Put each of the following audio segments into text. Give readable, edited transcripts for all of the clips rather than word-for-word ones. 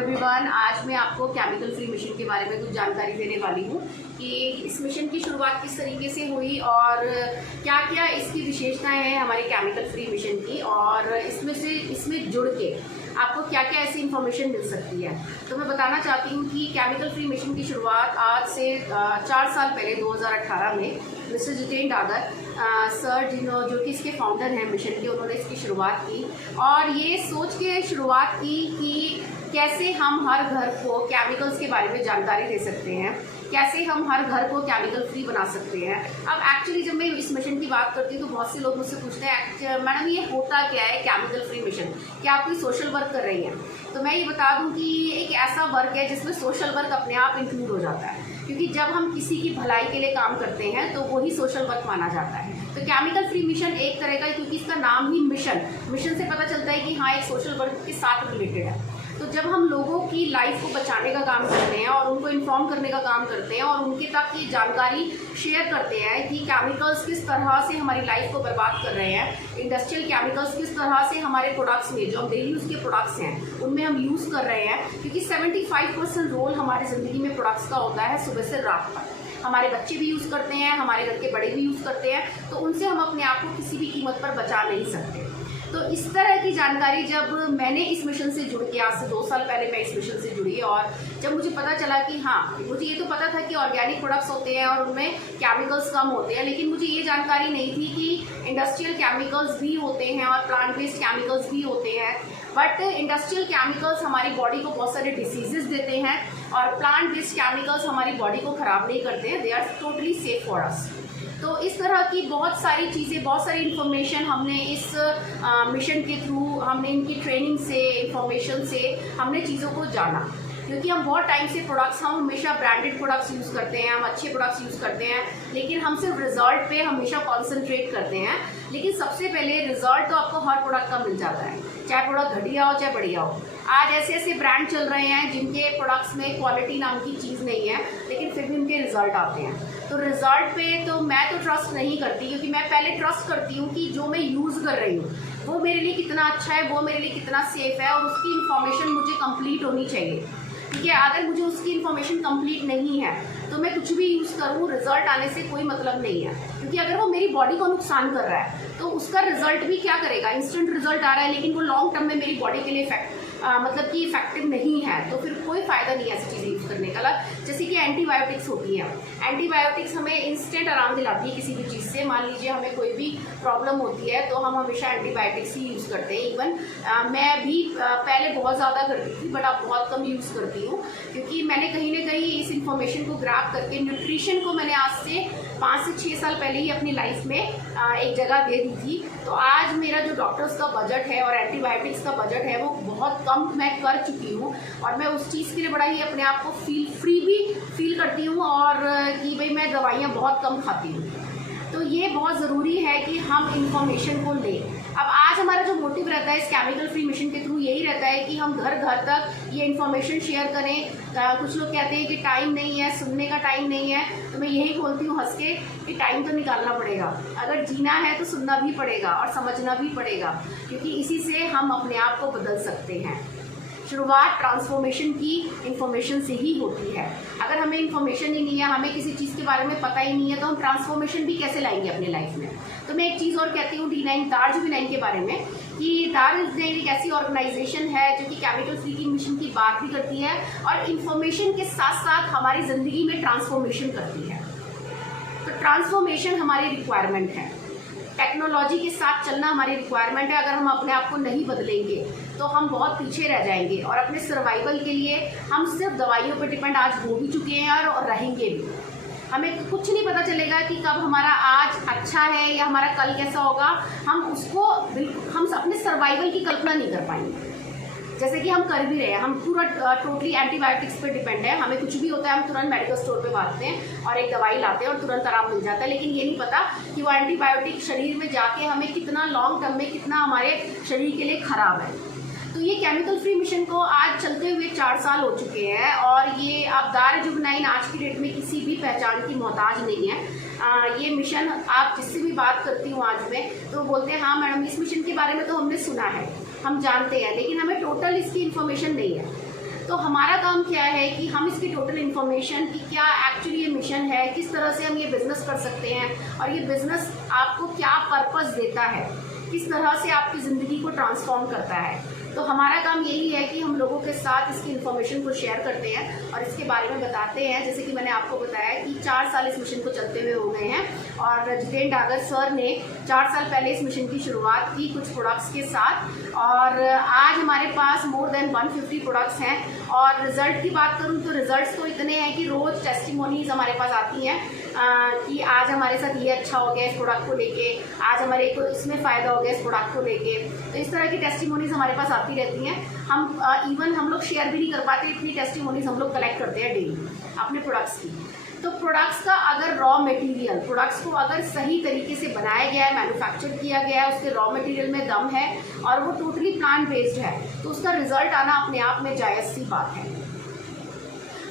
Everyone, आज मैं आपको केमिकल फ्री मिशन के बारे में कुछ जानकारी देने वाली हूँ कि इस मिशन की शुरुआत किस तरीके से हुई और क्या क्या इसकी विशेषताएं हैं हमारे केमिकल फ्री मिशन की, और इसमें जुड़ के आपको क्या क्या ऐसी इन्फॉर्मेशन मिल सकती है। तो मैं बताना चाहती हूँ कि केमिकल फ्री मिशन की शुरुआत आज से 4 साल पहले 2018 में मिस्टर जितेंद्र डागर सर जो कि इसके फाउंडर हैं मिशन के, उन्होंने इसकी शुरुआत की और ये सोच के शुरुआत की कि कैसे हम हर घर को केमिकल्स के बारे में जानकारी दे सकते हैं, कैसे हम हर घर को केमिकल फ्री बना सकते हैं। अब एक्चुअली जब मैं इस मिशन की बात करती हूँ तो बहुत से लोग मुझसे पूछते हैं मैडम ये होता क्या है केमिकल फ्री मिशन, क्या आप कोई सोशल वर्क कर रही हैं? तो मैं ये बता दूँ कि ये एक ऐसा वर्क है जिसमें सोशल वर्क अपने आप इंक्लूड हो जाता है, क्योंकि जब हम किसी की भलाई के लिए काम करते हैं तो वही सोशल वर्क माना जाता है। तो केमिकल फ्री मिशन एक तरह का, क्योंकि इसका नाम ही मिशन से पता चलता है कि हाँ एक सोशल वर्क के साथ रिलेटेड है। तो जब हम लोगों की लाइफ को बचाने का काम करते हैं और उनको इन्फॉर्म करने का काम करते हैं और उनके तक ये जानकारी शेयर करते हैं कि केमिकल्स किस तरह से हमारी लाइफ को बर्बाद कर रहे हैं, इंडस्ट्रियल केमिकल्स किस तरह से हमारे प्रोडक्ट्स में, जो हम डेली यूज़ के प्रोडक्ट्स हैं उनमें हम यूज़ कर रहे हैं, क्योंकि 75% रोल हमारी ज़िंदगी में प्रोडक्ट्स का होता है सुबह से रात तक। हमारे बच्चे भी यूज़ करते हैं, हमारे घर के बड़े भी यूज़ करते हैं, तो उनसे हम अपने आप को किसी भी कीमत पर बचा नहीं सकते। तो इस तरह की जानकारी जब मैंने इस मिशन से जुड़ के, आज से 2 साल पहले मैं इस मिशन से जुड़ी और जब मुझे पता चला कि हाँ, मुझे ये तो पता था कि ऑर्गेनिक प्रोडक्ट्स होते हैं और उनमें केमिकल्स कम होते हैं, लेकिन मुझे ये जानकारी नहीं थी कि इंडस्ट्रियल केमिकल्स भी होते हैं और प्लांट बेस्ड केमिकल्स भी होते हैं। बट इंडस्ट्रियल केमिकल्स हमारी बॉडी को बहुत सारे डिसीजेस देते हैं और प्लांट बेस्ड केमिकल्स हमारी बॉडी को ख़राब नहीं करते हैं, they are totally safe for us. तो इस तरह की बहुत सारी चीज़ें, बहुत सारी इन्फॉर्मेशन हमने इस मिशन के थ्रू, हमने इनकी ट्रेनिंग से, इन्फॉर्मेशन से हमने चीज़ों को जाना, क्योंकि हम बहुत टाइम से प्रोडक्ट्स, हम हमेशा ब्रांडेड प्रोडक्ट्स यूज़ करते हैं, हम अच्छे प्रोडक्ट्स यूज़ करते हैं, लेकिन हम सिर्फ रिजल्ट पे हमेशा कॉन्सेंट्रेट करते हैं। लेकिन सबसे पहले रिजल्ट तो आपको हर प्रोडक्ट का मिल जाता है, चाहे प्रोडक्ट घटिया हो चाहे बढ़िया हो। आज ऐसे ऐसे ब्रांड चल रहे हैं जिनके प्रोडक्ट्स में क्वालिटी नाम की चीज़ नहीं है, लेकिन फिर भी उनके रिजल्ट आते हैं। तो रिजल्ट पे तो मैं तो ट्रस्ट नहीं करती, क्योंकि मैं पहले ट्रस्ट करती हूँ कि जो मैं यूज़ कर रही हूँ वो मेरे लिए कितना अच्छा है, वो मेरे लिए कितना सेफ है, और उसकी इन्फॉर्मेशन मुझे कंप्लीट होनी चाहिए। ठीक है, अगर मुझे उसकी इन्फॉर्मेशन कंप्लीट नहीं है तो मैं कुछ भी यूज़ करूँ, रिजल्ट आने से कोई मतलब नहीं है, क्योंकि अगर वो मेरी बॉडी को नुकसान कर रहा है तो उसका रिजल्ट भी क्या करेगा, इंस्टेंट रिजल्ट आ रहा है लेकिन वो लॉन्ग टर्म में मेरी बॉडी के लिए मतलब कि इफेक्टिव नहीं है, तो फिर कोई फ़ायदा नहीं है ऐसी चीज़ें यूज़ करने का। जैसे कि एंटीबायोटिक्स होती हैं, एंटीबायोटिक्स हमें इंस्टेंट आराम दिलाती है किसी भी चीज़ से। मान लीजिए हमें कोई भी प्रॉब्लम होती है तो हम हमेशा एंटीबायोटिक्स ही यूज़ करते हैं। इवन मैं भी पहले बहुत ज़्यादा करती थी, बट अब बहुत कम यूज़ करती हूँ, क्योंकि मैंने कहीं ना कहीं इस इन्फॉर्मेशन को ग्रैब करके न्यूट्रिशन को मैंने आज से 5 से 6 साल पहले ही अपनी लाइफ में एक जगह दे दी थी। तो आज मेरा जो डॉक्टर्स का बजट है और एंटीबायोटिक्स का बजट है वो बहुत कम मैं कर चुकी हूँ, और मैं उस चीज़ के लिए बड़ा ही अपने आप को फ्री भी फील करती हूँ, और कि भाई मैं दवाइयाँ बहुत कम खाती हूँ। तो ये बहुत ज़रूरी है कि हम इंफॉर्मेशन को लें। अब आज हमारा जो मोटिव रहता है इस केमिकल फ्री मिशन के थ्रू यही रहता है कि हम घर घर तक ये इन्फॉर्मेशन शेयर करें। कुछ लोग कहते हैं कि टाइम नहीं है, सुनने का टाइम नहीं है, तो मैं यही बोलती हूँ हंस के कि टाइम तो निकालना पड़ेगा। अगर जीना है तो सुनना भी पड़ेगा और समझना भी पड़ेगा, क्योंकि इसी से हम अपने आप को बदल सकते हैं। शुरुआत ट्रांसफॉर्मेशन की इन्फॉर्मेशन से ही होती है। अगर हमें इन्फॉर्मेशन ही नहीं है, हमें किसी चीज़ के बारे में पता ही नहीं है, तो हम ट्रांसफॉर्मेशन भी कैसे लाएंगे अपने लाइफ में। तो मैं एक चीज़ और कहती हूँ दार्ज के बारे में, कि दार्ज एक ऐसी ऑर्गेनाइजेशन है जो कि केमिकल फ्री की मिशन की बात भी करती है और इन्फॉर्मेशन के साथ साथ हमारी ज़िंदगी में ट्रांसफॉर्मेशन करती है। तो ट्रांसफॉर्मेशन हमारी रिक्वायरमेंट है, टेक्नोलॉजी के साथ चलना हमारी रिक्वायरमेंट है। अगर हम अपने आप को नहीं बदलेंगे तो हम बहुत पीछे रह जाएंगे, और अपने सर्वाइवल के लिए हम सिर्फ दवाइयों पर डिपेंड आज हो भी चुके हैं और रहेंगे भी। हमें कुछ नहीं पता चलेगा कि कब हमारा आज अच्छा है या हमारा कल कैसा होगा। हम अपने सर्वाइवल की कल्पना नहीं कर पाएंगे, जैसे कि हम कर भी रहे हैं। हम पूरा टोटली एंटीबायोटिक्स पे डिपेंड है। हमें कुछ भी होता है हम तुरंत मेडिकल स्टोर पे भागते हैं और एक दवाई लाते हैं और तुरंत आराम मिल जाता है, लेकिन ये नहीं पता कि वो एंटीबायोटिक शरीर में जाके हमें कितना लॉन्ग टर्म में कितना हमारे शरीर के लिए ख़राब है। तो ये केमिकल फ्री मिशन को आज चलते हुए 4 साल हो चुके हैं, और ये अब दार-ए-जुगनैन आज की डेट में किसी भी पहचान की मोहताज नहीं है। ये मिशन आप जिससे भी बात करती हूँ आज में, तो बोलते हैं हाँ मैडम इस मिशन के बारे में तो हमने सुना है, हम जानते हैं, लेकिन हमें टोटल इसकी इन्फॉर्मेशन नहीं है। तो हमारा काम क्या है कि हम इसकी टोटल इन्फॉर्मेशन कि क्या एक्चुअली ये मिशन है, किस तरह से हम ये बिज़नेस कर सकते हैं और ये बिज़नेस आपको क्या पर्पस देता है, किस तरह से आपकी ज़िंदगी को ट्रांसफॉर्म करता है। तो हमारा काम यही है कि हम लोगों के साथ इसकी इन्फॉर्मेशन को शेयर करते हैं और इसके बारे में बताते हैं। जैसे कि मैंने आपको बताया कि 4 साल इस मिशन को चलते हुए हो गए हैं और जितेंद्र डागर सर ने 4 साल पहले इस मिशन की शुरुआत की कुछ प्रोडक्ट्स के साथ और आज हमारे पास मोर देन 150 प्रोडक्ट्स हैं। और रिज़ल्ट की बात करूं तो रिज़ल्ट्स तो इतने हैं कि रोज़ टेस्टिमोनीज हमारे पास आती हैं कि आज हमारे साथ ये अच्छा हो गया इस प्रोडक्ट को लेके, आज हमारे को इसमें फ़ायदा हो गया इस प्रोडक्ट को लेके। तो इस तरह की टेस्टिमोनीज हमारे पास आती रहती हैं। हम इवन हम लोग शेयर भी नहीं कर पाते, इतनी टेस्टिमोनीज हम लोग कलेक्ट करते हैं डेली अपने प्रोडक्ट्स की। तो प्रोडक्ट्स का अगर रॉ मटेरियल, प्रोडक्ट्स को अगर सही तरीके से बनाया गया है, मैन्युफैक्चर किया गया है, उसके रॉ मटेरियल में दम है और वो टोटली प्लांट बेस्ड है, तो उसका रिजल्ट आना अपने आप में जायज़ सी बात है।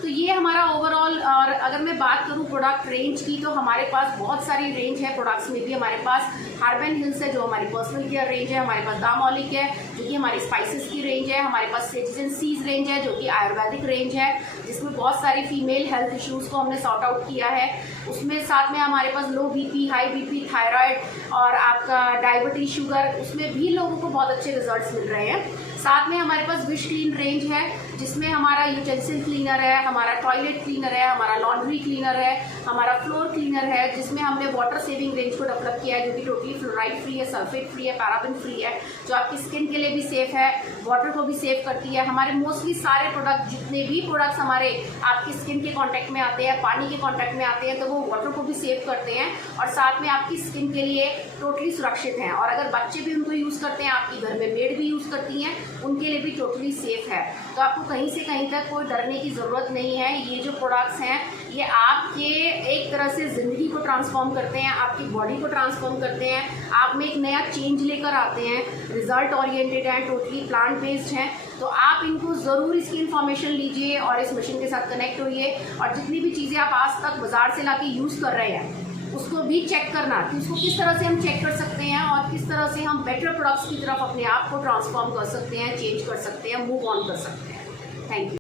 तो ये हमारा ओवरऑल। और अगर मैं बात करूँ प्रोडक्ट रेंज की तो हमारे पास बहुत सारी रेंज है प्रोडक्ट्स में भी। हमारे पास हार्बन हिल्स है जो हमारी पर्सनल केयर रेंज है, हमारे पास दामोलिक है जो कि हमारी स्पाइसेस की रेंज है, हमारे पास सिटीजन सीज रेंज है जो कि आयुर्वेदिक रेंज है जिसमें बहुत सारी फीमेल हेल्थ इश्यूज़ को हमने सॉर्ट आउट किया है। उसमें साथ में हमारे पास low BP, high BP, thyroid और आपका डायबिटीज, शुगर, उसमें भी लोगों को बहुत अच्छे रिजल्ट्स मिल रहे हैं। साथ में हमारे पास विश क्लीन रेंज है जिसमें हमारा यूटेंसिल क्लीनर है, हमारा टॉयलेट क्लीनर है, हमारा लॉन्ड्री क्लीनर है, हमारा फ्लोर क्लीनर है जिसमें हमने वाटर सेविंग रेंज को डेवलप किया है जो कि टोटली फ्लोराइड फ्री है, सल्फेट फ्री है, पैराबेन फ्री है, जो आपकी स्किन के लिए भी सेफ है, वाटर को भी सेव करती है। हमारे मोस्टली सारे प्रोडक्ट, जितने भी प्रोडक्ट्स हमारे आपकी स्किन के कॉन्टैक्ट में आते हैं, पानी के कॉन्टैक्ट में आते हैं, तो वो वाटर को भी सेव करते हैं और साथ में आपकी स्किन के लिए टोटली सुरक्षित हैं। और अगर बच्चे भी उनको यूज़ करते हैं, आपकी घर में मेड भी यूज़ करती हैं, उनके लिए भी टोटली सेफ है। तो आपको कहीं से कहीं तक कोई डरने की ज़रूरत नहीं है। ये जो प्रोडक्ट्स हैं ये आपके एक तरह से ज़िंदगी को ट्रांसफॉर्म करते हैं, आपकी बॉडी को ट्रांसफॉर्म करते हैं, आप में एक नया चेंज लेकर आते हैं, रिजल्ट ओरिएंटेड हैं, टोटली प्लांट बेस्ड हैं। तो आप इनको ज़रूर इसकी इन्फॉर्मेशन लीजिए और इस मिशन के साथ कनेक्ट होइए और जितनी भी चीज़ें आप आज तक बाज़ार से लाके यूज़ कर रहे हैं उसको भी चेक करना कि उसको किस तरह से हम चेक कर सकते हैं और किस तरह से हम बेटर प्रोडक्ट्स की तरफ अपने आप को ट्रांसफॉर्म कर सकते हैं, चेंज कर सकते हैं, मूव ऑन कर सकते हैं। Thank you.